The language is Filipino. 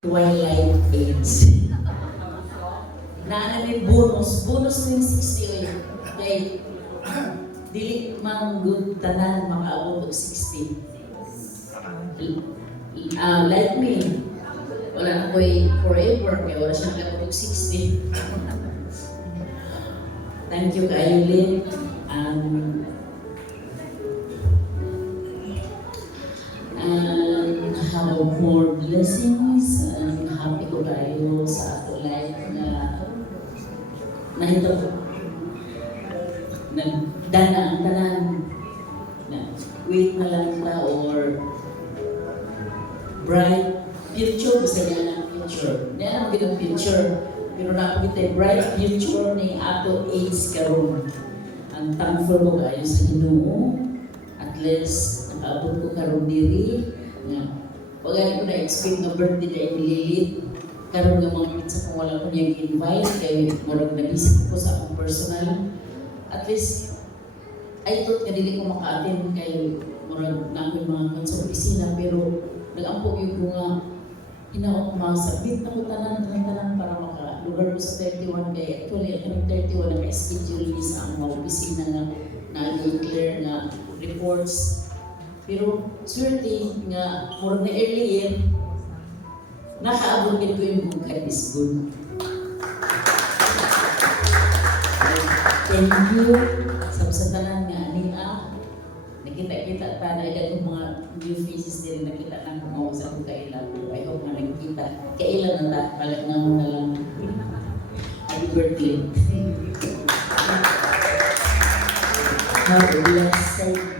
Twilight age. Na may bonus ng 60 kay dili man good tanan makaabot og 60. Like me, wala na ko'y forever, kaya wala siyang kaabot og 60. Thank you kayo, Lynn. And have more blessings and happy ko tayo sa ato life na nahitog nagdana ang tanan na wait na lang ta or bright future sa niya ng future. Niya naman gitong future pero nakakita bright future ni ato age karon. Ang thankful ko kayo sa Ginoo at least abot ko karon diri nga wala ko na expect na birthday na inilit karon nga mga pizza kung wala ko niyang invite kay murag nag-isip ko sa akong personal at least I thought nga dili ko maka-attend kay murag namin mga sa opisina pero nag-ampo yung ko nga hinaot masabit na ko tanan para maka-lugar ko sa 31 kay actually ang 31 naka-schedule ni sa ang mga opisina na nag-declare na reports. Pero swerte nga, murag na earlier, nakaabot ko yung God is good. Thank you sa tanan nga niya. Nakita-kita ta na ilang mga new faces din nakita na kumawa sa akong kailan. I hope na nakikita. Kailan na ta, palag nga mo na lang. Happy birthday. Have a blessed